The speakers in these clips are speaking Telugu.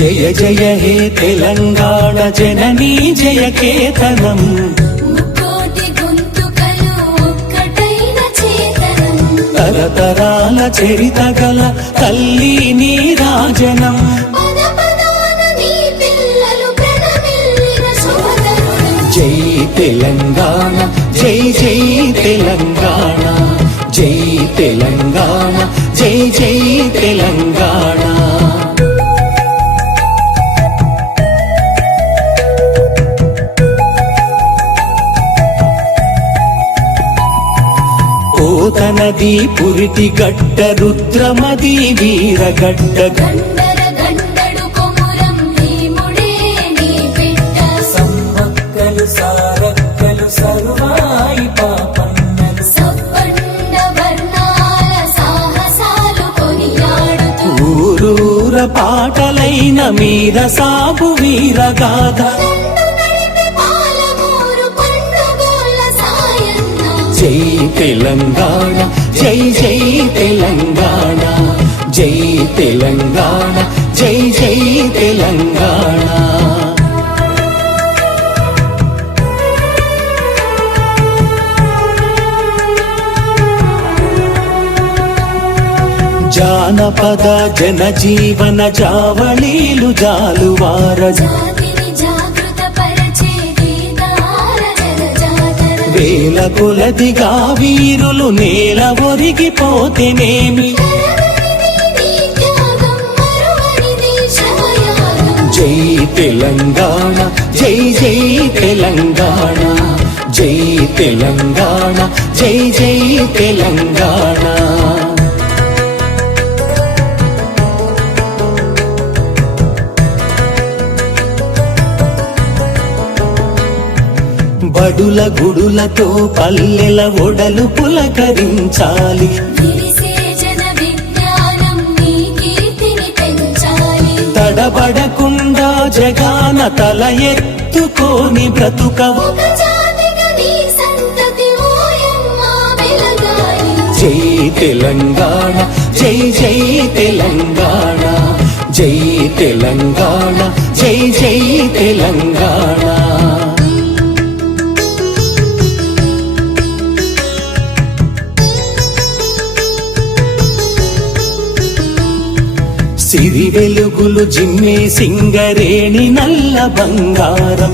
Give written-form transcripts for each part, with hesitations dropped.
జయ జయ హే తెలంగాణ జననీ జయ కేతనం తరతరాల చరిత గల తల్లి నీ రాజనం జై తెలంగాణ జై జై తెలంగాణ జై తెలంగాణ జై జై తెలంగాణ పోతనది పురిటి గడ్డ రుద్రమది వీరగడ్డ సమ్మక్కలు సారక్కలు సర్వాయి పాపన్నలు సప్పండ వర్ణాల సాహసాలు కొనియాడుతూ ఊరూర పాటలైన మీర సాగు వీరగాథ జై తెలంగాణ జై జై తెలంగాణ జై తెలంగాణ జై జై తెలంగాణ జానపద జనజీవన జావళీలు జాలువార వేల కొలదిగా వీరులు నేల ఒరిగిపోతేనేమి జై తెలంగాణ జై జై తెలంగాణ జై తెలంగాణ జై జై తెలంగాణ బడుల గుడులతో పల్లెల ఒడలు పులకరించాలి తడబడకుండా జగాన తల ఎత్తుకోని బ్రతుకవు జై తెలంగాణ జై జై తెలంగాణ జై తెలంగాణ జై జై తెలంగాణ సిరి వెలుగులు జిమ్మే సింగరేణి నల్ల బంగారం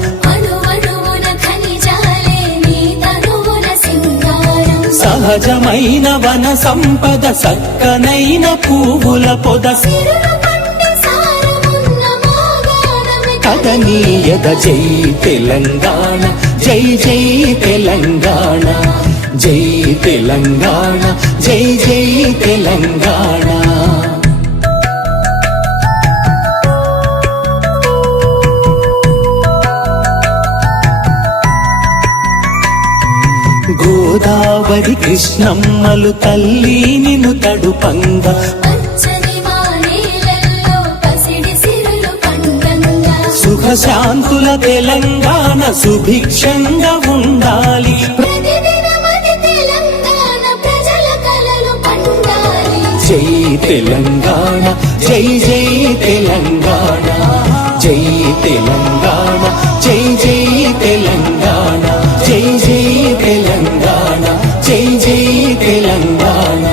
సహజమైన వన సంపద సక్కనైన పువ్వుల పొద కదనీయద జై తెలంగాణ జై జై తెలంగాణ జై తెలంగాణ జై జై తెలంగాణ గోదావరి కృష్ణమ్మలు తల్లి నిన్ను తడుపంగా సుఖ శాంతుల తెలంగాణ సుభిక్షంగా ఉండాలి జై తెలంగాణ జై జై తెలంగాణ జై తెలంగాణ జై జై తెలంగాణ జై జై తెలంగాణ జై జై తెలంగాణ